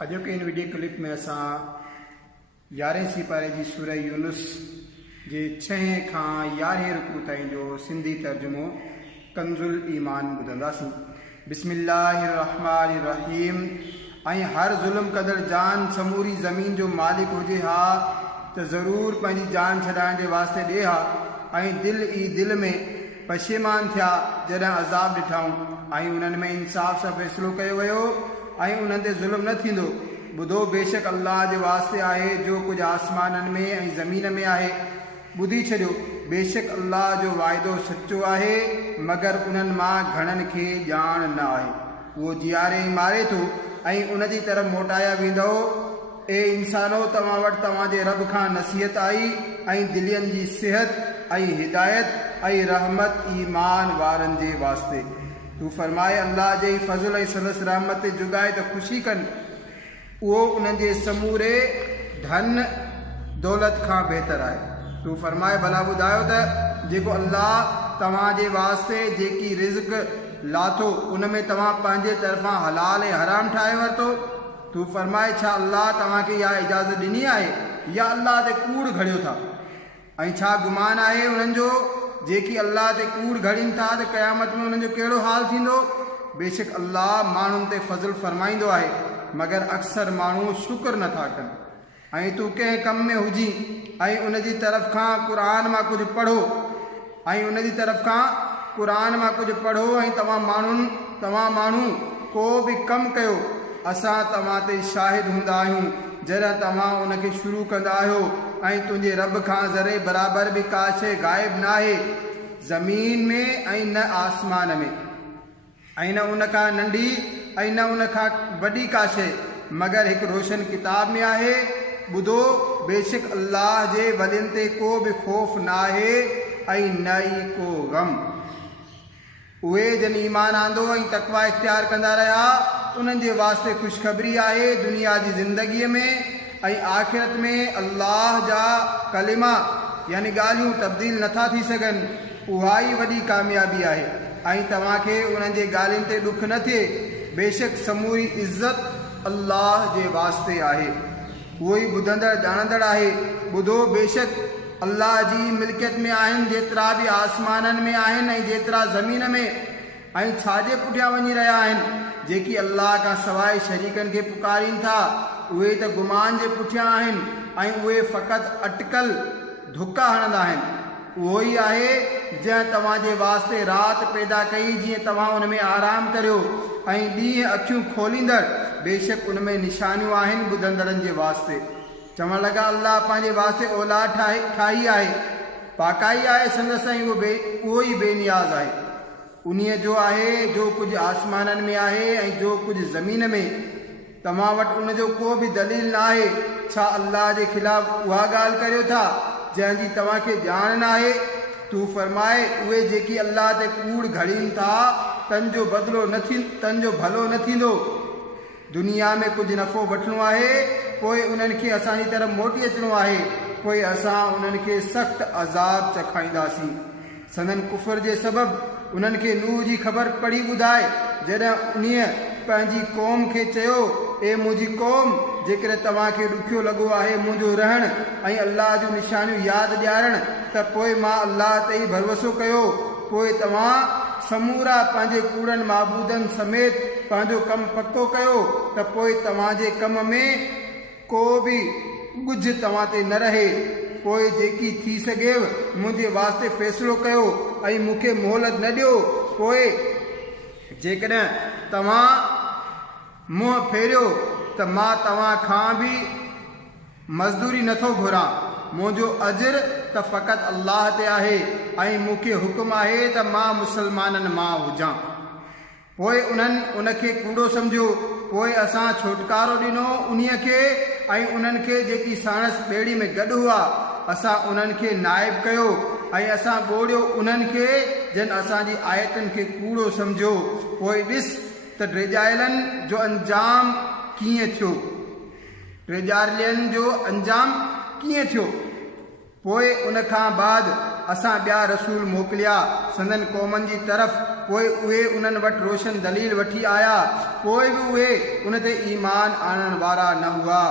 अॼु के इन video clip में असां 11 सिपारे जी सूरह यूनुस जे 6 खां 11 रुकू ताईं जो सिंधी तर्जुमो कंजुल ईमान ॿुधंदासीं। बिस्मिल्लाहिर्रहमानिर्रहीम। ऐं हर ज़ुल्म कदड़ जान समूरी ज़मीन जो मालिक हुजे हा त ज़रूर पंहिंजी जान छॾाइण जे वास्ते ॾे हा। ऐं दिल में पशेमान थिया जॾहिं अज़ाब ॾिठाऊं ऐं उन्हनि में इंसाफ़ सां फ़ैसिलो कयो वियो ऐं उन्हनि ते ज़ुल्म न थींदो। ॿुधो, बेशक अल्लाह जे वास्ते आहे जो कुझु आसमाननि में ऐं ज़मीन में आहे। ॿुधी छॾियो, बेशक अल्लाह जो वाइदो सचो आहे, मगर उन्हनि मां घणनि खे ॼाण न आहे। उहो जीआरे मारे थो ऐं उन जी तरफ़ मोटाया वेंदो। ए इंसानो, तव्हां वटि तव्हांजे रब खां नसीहत आई ऐं दिलियनि जी सिहत ऐं हिदायत ऐं रहमत ईमान वारनि जे वास्ते। तू फरमाए अल्लाह जे फज़ल ऐं संदसि रहमत ते जुगाए त ख़ुशी कनि। उहो उन्हनि जे समूरे धन दौलत खां बहितर आहे। तू फरमाए भला ॿुधायो त जेको अल्लाह तव्हांजे वास्ते जेकी रिज़्क लाथो उन में तव्हां पंहिंजे तरफ़ां हलाल ऐं हराम ठाहे वरितो। तू फरमाए छा अल्लाह तव्हांखे इहा इजाज़त ॾिनी आहे या अल्लाह ते कूड़ घड़ियो था? ऐं छा गुमान आहे उन्हनि जो जेकी अल्लाह ते कूड़ घड़ीनि था त क़यामत में उन्हनि जो कहिड़ो हाल थींदो? बेशक अल्लाह माण्हुनि ते फज़ल फरमाईंदो आहे, मगर अक्सर माण्हू शुक्र नथा कनि। ऐं तू कंहिं कम में हुजी ऐं उन जी तरफ़ खां क़ुरान मां कुझु पढ़ो ऐं तव्हां माण्हू को बि कमु कयो, असां तव्हां ते शाहिद हूंदा आहियूं जॾहिं तव्हां उनखे शुरू कंदा आहियो। ऐं तुंहिंजे रब खां ज़रे बराबरि बि का शइ ग़ाइब न आहे ज़मीन में ऐं न आसमान में, ऐं न उन खां नंढी ऐं न उन खां वॾी का शइ, मगर हिकु रोशन किताब में आहे। ॿुधो, बेशक अल्लाह जे वलियुनि ते को बि ख़ौफ़ न आहे ऐं न ई को ग़म। उहे जन ईमान आंदो ऐं तक़वा इख्तियार कंदा रहिया, उन्हनि जे वास्ते ख़ुशख़बरी आहे दुनिया जी ज़िंदगीअ में ऐं आख़िरत में। अल्लाह जा कलिमा यानी ॻाल्हियूं तब्दील नथा थी सघनि, उहा ई वॾी कामयाबी आहे। ऐं तव्हांखे उन्हनि जे ॻाल्हियुनि ते ॾुख न थिए। बेशक समूरी इज़त अल्लाह जे वास्ते आहे, उहो ई ॿुधंदड़ ॼाणंदड़ आहे। ॿुधो, बेशक अल्लाह जी मिल्कियत में आहिनि जेतिरा बि आसमाननि में आहिनि ऐं जेतिरा ज़मीन में। ऐं छाजे पुठियां वञी रहिया आहिनि? जेकी अल्लाह खां सवाइ शरीकनि खे पुकारीनि था, उहे त गुमान जे पुठियां आहिनि ऐं उहे फ़क़ति अटकल धुका हणंदा आहिनि। उहो ई आहे जंहिं तव्हांजे वास्ते राति पैदा कई जीअं तव्हां उन में आराम करियो ऐं ॾींहं अखियूं खोलींदड़। बेशक उन में निशानियूं आहिनि ॿुधंदड़नि जे वास्ते। चवण लॻा अल्लाह पंहिंजे वास्ते औलाद ठाही आहे, पाकाई आहे संदसि ऐं उहो ई बेनियाज़ आहे। उन्हीअ जो आहे जो कुझु आसमाननि में आहे ऐं जो कुझु ज़मीन में। तव्हां वटि उनजो को बि दलील न आहे। छा अल्लाह जे ख़िलाफ़ उहा ॻाल्हि करियो था जंहिंजी तव्हांखे ॼाण न आहे? तू फरमाए उहे जेकी अल्लाह ते कूड़ घड़ीनि था तन जो भलो न थींदो। दुनिया में कुझु नफ़ो वठिणो आहे, पोइ उन्हनि खे असांजी तरफ़ मोटी अचिणो आहे, पोइ असां उन्हनि खे सख़्तु अज़ाब चखाईंदासीं। संदन कुफ़र जे सबबु उन्हनि खे नूह जी ख़बर पढ़ी ॿुधाए जॾहिं उन्हीअ पंहिंजी क़ौम खे चयो, ए मुंहिंजी क़ौम, जेकॾहिं तव्हांखे ॾुखियो लॻो आहे मुंहिंजो रहणु ऐं अल्लाह जूं निशानियूं यादि ॾियारणु, त पोइ मां अल्लाह ते ई भरोसो कयो। पोइ तव्हां समूरा पंहिंजे कूड़नि माबूदनि समेत पंहिंजो कमु पको कयो, त पोइ तव्हांजे कम में को बि ॻुझ तव्हां ते न रहे। पोइ जेकी थी सघेव मुंहिंजे वास्ते फ़ैसिलो कयो ऐं मूंखे मोहलत न ॾियो। पोइ जेकॾहिं तव्हां मुंहुं फेरियो त मां तव्हां खां बि मज़दूरी नथो घुरां। मुंहिंजो अजर त फ़क़ति अल्लाह ते आहे ऐं मूंखे हुकुम आहे त मां मुसलमाननि मां हुजां। पोइ उन्हनि उनखे कूड़ो सम्झो। पोइ असां छुटकारो ॾिनो उन्हीअ खे ऐं उन्हनि खे जेकी साणसि ॿेड़ी में गॾु हुआ। असां उन्हनि खे नाइब कयो ऐं असां ॻोड़ियो उन्हनि खे जन असांजी आयतुनि खे कूड़ो सम्झो। पोइ ॾिस त ड्रेजाइलनि जो अंजाम कीअं थियो। पोइ उन खां बाद असां ॿिया रसूल मोकिलिया संदन क़ौमनि जी तरफ़, पोइ उहे उन्हनि वटि रोशन दलील वठी आया, पोइ बि उहे उन ते ईमान आणण वारा न हुआ।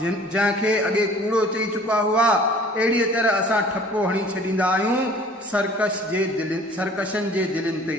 जंहिंखे अॻे कूड़ो चई चुका हुआ, अहिड़ीअ तरह असां ठपो हणी छॾींदा आहियूं सरकशनि जे दिलनि ते।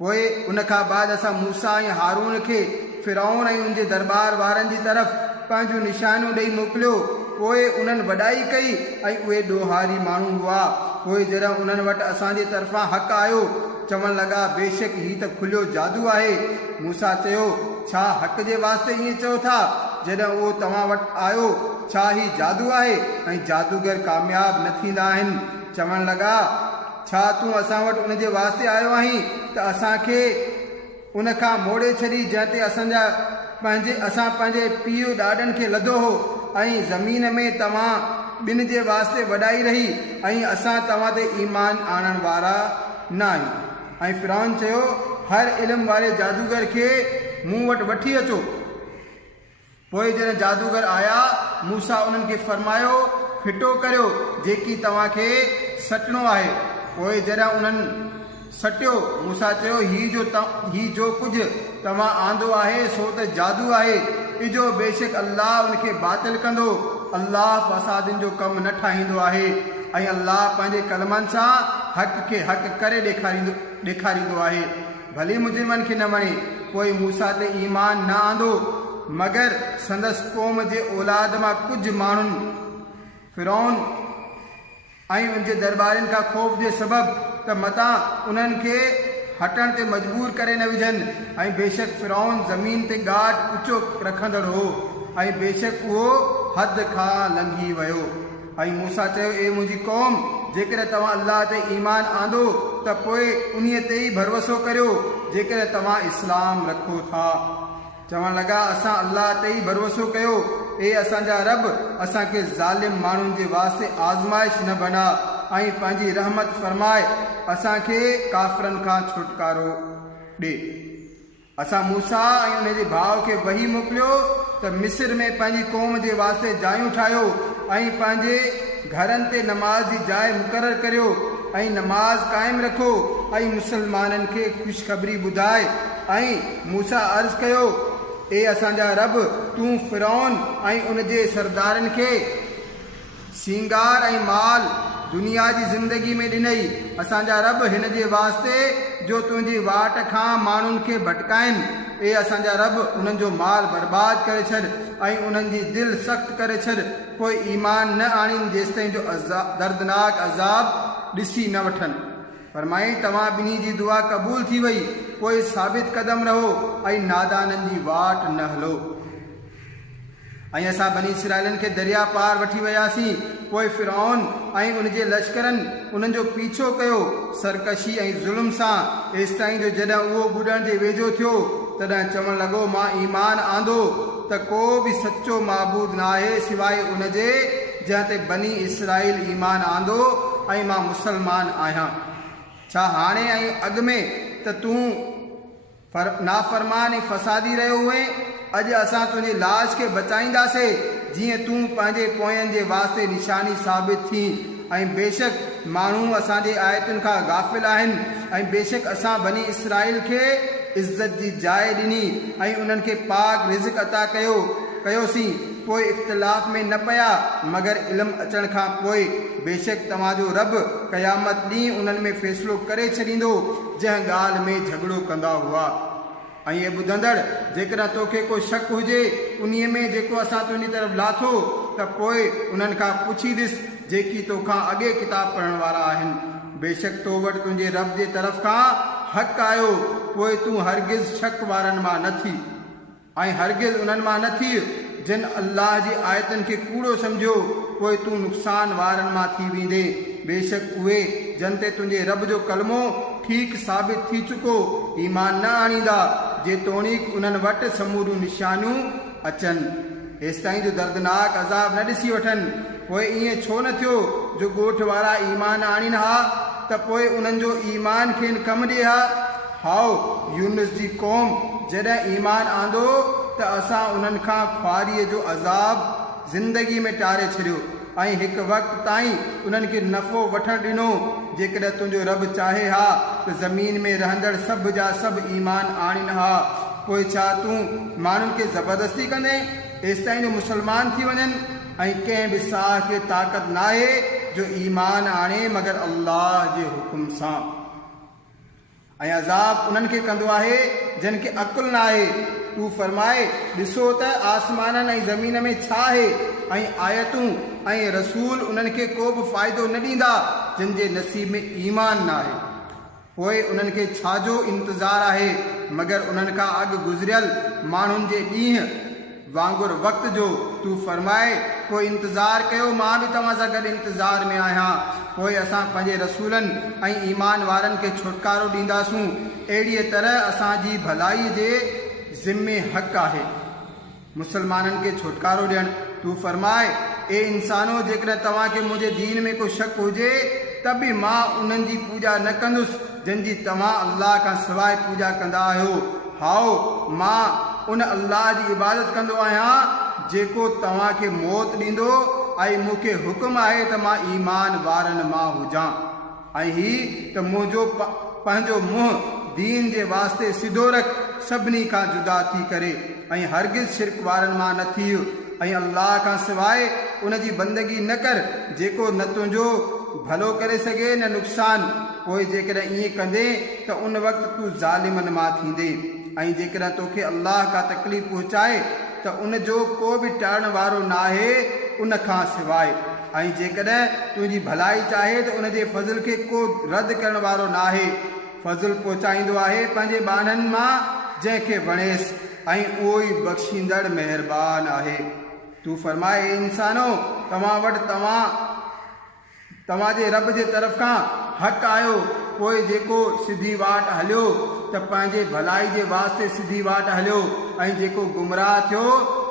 पोइ उन खां बाद असां मूसा ऐं हारून खे फिरौन ऐं उनजे दरबार वारनि जी तरफ़ पंहिंजूं निशानियूं ॾेई मोकिलियो। पोइ उन्हनि वॾाई कई ऐं उहे ॾोहारी माण्हू हुआ। पोइ जॾहिं उन्हनि वटि असांजे तरफ़ां हक़ आयो, चवण लॻा बेशक हीउ त खुलियो जादू आहे। मूसा चयो, छा हक़ जे वास्ते ईअं चओ था? जॾहिं उहो तव्हां वटि आयो, छा ही जादू आहे? ऐं जादूगर कामयाब न थींदा आहिनि। चवण लॻा, छा तूं असां वटि उन जे वास्ते आयो आहीं त असांखे उन खां मोड़े छॾी जंहिं ते असां पंहिंजे पीउ ॾाॾनि खे लधो हो, ऐं ज़मीन में तव्हां ॿिनि जे वास्ते वॾाई रही, ऐं असां तव्हां ते ईमान आणण वारा न आहियूं। ऐं फिरौन चयो, हर इल्म वारे जादूगर खे मूं वटि वठी अचो। पोइ जॾहिं जादूगर आया, मूसा उन्हनि खे फरमायो, फिटो करियो जेकी तव्हांखे सटणो आहे। पोइ जॾहिं उन्हनि सटियो, मूसा चयो, ही जो कुझु तव्हां आंदो आहे सो त जादू आहे। इजो बेशक अल्लाह उनखे बातिल कंदो। अल्लाह फ़सादनि जो कमु न ठाहींदो आहे, ऐं अल्लाह पंहिंजे कलमनि सां हक़ खे हक़ करे ॾेखारींदो आहे, भली मुजरिमनि खे न वणे। पोइ मूसा ते ईमान न आंदो मगर संदसि क़ौम जे औलाद मां कुझु माण्हुनि फिरौन ऐं उनजे दरबारनि खां ख़ौफ़ जे सबबि त मतां उन्हनि खे हटण ते मजबूर करे न विझनि। ऐं बेशक फिरौन ज़मीन ते गाड ऊचो रखंदड़ हो, ऐं बेशक उहो हद खां लंघी वियो। ऐं मूसा चयो, ए मुंहिंजी क़ौम, जेकर तव्हां अल्लाह ते ईमान आंदो त पोइ उन्हीअ ते ई भरोसो करियो जेकर तव्हां इस्लाम रखो था। चवण लॻा, असां अल्लाह ते ई भरोसो कयो। ए असांजा रब, असांखे ज़ालिम माण्हुनि जे वास्ते आज़माइश न बना, ऐं पंहिंजी रहमत फरमाए असांखे काफ़रनि खां छुटकारो ॾे। असां मूसा ऐं उनजे भाउ खे वही मोकिलियो त मिस्र में पंहिंजी क़ौम जे वास्ते जायूं ठाहियो, ऐं पंहिंजे घरनि ते नमाज़ जी जाइ मुक़ररु करियो, ऐं नमाज़ क़ाइमु रखो, ऐं मुसलमाननि खे ख़ुशख़बरी ॿुधाए। ऐं मूसा अर्ज़ु कयो, ए असांजा रब, तूं फिरौन ऐं उनजे सरदारनि खे सिंगार ऐं माल दुनिया जी ज़िंदगी में ॾिनई। असांजा रब, हिन जे वास्ते जो तुंहिंजी वाट खां माण्हुनि खे भटकाइनि। ए असांजा रब, उन्हनि जो माल बर्बाद करे छॾ ऐं उन्हनि जी दिलि सख़्तु करे छॾ। पोइ ईमान न आणीनि जेसिताईं जो दर्दनाक अज़ाब ॾिसी न वठनि। फरमाई, तव्हां ॿिन्ही जी दुआ क़बूल थी वई। पोइ साबित कदम रहो ऐं नादाननि जी वाट न हलो। ऐं असां बनी इसराइलनि खे दरिया पार वठी वियासीं। पोइ फिरौन ऐं उनजे लश्करनि उन्हनि जो पीछो कयो सरकशी ऐं ज़ुल्म सां, एसिताईं जो जॾहिं उहो ॿुॾण जे वेझो थियो, तॾहिं चवणु लॻो, मां ईमान आंदो त को बि सचो माबूद न आहे सवाइ उनजे जंहिं ते बनी इसराइल ईमान आंदो, ऐं मां मुसलमान आहियां। छा हाणे ऐं अॻु में त तूं नाफ़रमान ऐं फ़सादी रहियो हुए? अॼु असां तुंहिंजी लाश खे बचाईंदासीं जीअं तूं पंहिंजे पोयनि जे वास्ते निशानी साबित थी। ऐं बेशक माण्हू असांजे आयतुनि खां गाफ़िल आहिनि। ऐं बेशक असां बनी इसराइल खे इज़त जी जाइ ॾिनी ऐं उन्हनि खे पाक रिज़्क़ अता कयोसीं। पोइ इख़्तिलाफ़ में न पिया मगर इल्मु अचण खां पोइ। बेशक तव्हांजो रब क़यामत ॾींहुं उन्हनि में फ़ैसिलो करे छॾींदो जंहिं ॻाल्हि में झगड़ो कंदा हुआ। ऐं हे ॿुधंदड़, जेकॾहिं तोखे को शक हुजे उन्हीअ में जेको असां तुंहिंजी तरफ़ लाथो, त पोइ उन्हनि खां पुछी ॾिस जेकी तोखां अॻे किताब पढ़ण वारा आहिनि। बेशक तो वटि तुंहिंजे रब जे तरफ़ खां हक़ आयो, पोइ तूं हरगिज़ शक वारनि मां न थी ऐं हरगिज़ उन्हनि मां न थी जिन अल्लाह जी आयतुनि खे कूड़ो सम्झो। पोइ तूं नुक़सान वारनि मां थी वेंदे। बेशक उहे जन ते तुंहिंजे रब जो कलमो ठीक साबित थी चुको ईमान न आणींदा जेतोणीक उन्हनि वटि समूरियूं निशानियूं अचनि, एसिताईं जो दर्दनाक अज़ाब न ॾिसी वठनि। पोइ ईअं छो न थियो जो ॻोठ वारा ईमान आणीनि हा त पोइ उन्हनि जो ईमान खेनि कमु ॾिए हा। हाओ यूनुस जी क़ौम जॾहिं ईमान आंदो त असां उन्हनि खां ख्वारीअ जो अज़ाब ज़िंदगी में टारे छॾियो ऐं हिकु वक़्तु ताईं उन्हनि खे नफ़ो वठणु ॾिनो। जेकॾहिं तुंहिंजो रब चाहे हा त ज़मीन में रहंदड़ सभु जा सभु ईमान आणीनि हा, पोइ छा तूं माण्हुनि खे ज़बरदस्ती कंदे एसि ताईं जो मुस्लमान थी वञनि? ऐं कंहिं बि साह खे ताक़त न आहे जो ईमान आणे मगर अल्लाह जे हुकुम सां। ऐं अज़ाब उन्हनि खे कंदो आहे जिन खे अकुल न आहे। तूं फरमाए, ॾिसो त आसमाननि ऐं ज़मीन में छा आहे, ऐं आयतूं ऐं रसूल उन्हनि खे को बि फ़ाइदो न ॾींदा जिन जे नसीब में ईमान न आहे। पोइ उन्हनि खे छाजो इंतज़ारु आहे मगर उन्हनि खां अॻु गुज़रियल माण्हुनि जे ॾींहं वांगुरु वक़्त जो। तूं फरमाए, पोइ इंतज़ारु कयो, मां बि तव्हां सां गॾु इंतज़ार में आहियां। पोइ असां पंहिंजे रसूलनि ऐं ईमान वारनि खे छुटकारो ॾींदासूं। अहिड़ीअ तरह असांजी भलाई जे ज़िम्मे हक़ आहे मुस्लमाननि खे छुटकारो ॾियणु। तूं फरमाए, ए इंसानो, जेकॾहिं तव्हांखे मुंहिंजे दीन में को शक हुजे त बि मां उन्हनि जी पूॼा न कंदुसि जिन जी तव्हां अल्लाह खां सवाइ पूॼा कंदा आहियो। हाओ, मां उन अल्लाह जी इबादत कंदो आहियां जेको तव्हांखे मौत ॾींदो ऐं मूंखे हुकुम आहे त मां ईमान वारनि मां हुजां। ऐं ही त मुंहिंजो पंहिंजो मुंहुं दीन जे वास्ते सिधो रख सभिनी खां जुदा थी करे, ऐं हरगिज़ शिरक वारनि मां न थी, ऐं अल्लाह खां सवाइ उन जी बंदगी न कर जेको न तुंहिंजो भलो करे सघे न नुक़सान। पोइ जेकॾहिं ईअं कंदे त उन वक़्तु तूं ज़ालिमनि मां थींदे। ऐं जेकॾहिं तोखे अल्लाह खां तकलीफ़ पहुचाए त उन जो को बि टाइण वारो न आहे उन खां सवाइ। ऐं जेकॾहिं तुंहिंजी भलाई चाहे त उन जे फज़ल खे को रद्द करण वारो न आहे। फज़ल पहुचाईंदो आहे पंहिंजे ॿारनि मां जंहिंखे वणेसि, ऐं उहो ई बख़्शींदड़ महिरबान आहे। तूं फरमाए, इंसानो, तव्हां वटि तव्हांजे रब जे तरफ़ खां हक़ आयो। पोइ जेको सिधी वाट हलियो त पंहिंजे भलाई जे वास्ते सिधी वाट हलियो, ऐं जेको गुमराह थियो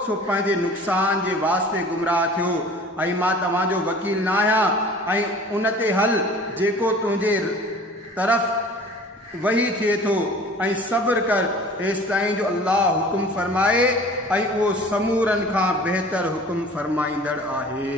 सो पंहिंजे नुक़सान जे वास्ते गुमराह थियो। ऐं मां तव्हांजो वकील न आहियां। ऐं उन ते हल जेको तुंहिंजे तरफ़ वही थिए थो, ऐं सब्र कर एसि ताईं जो अल्लाह हुकुम फरमाए, ऐं उहो समूरनि खां बहितर हुकुम फरमाईंदड़ आहे।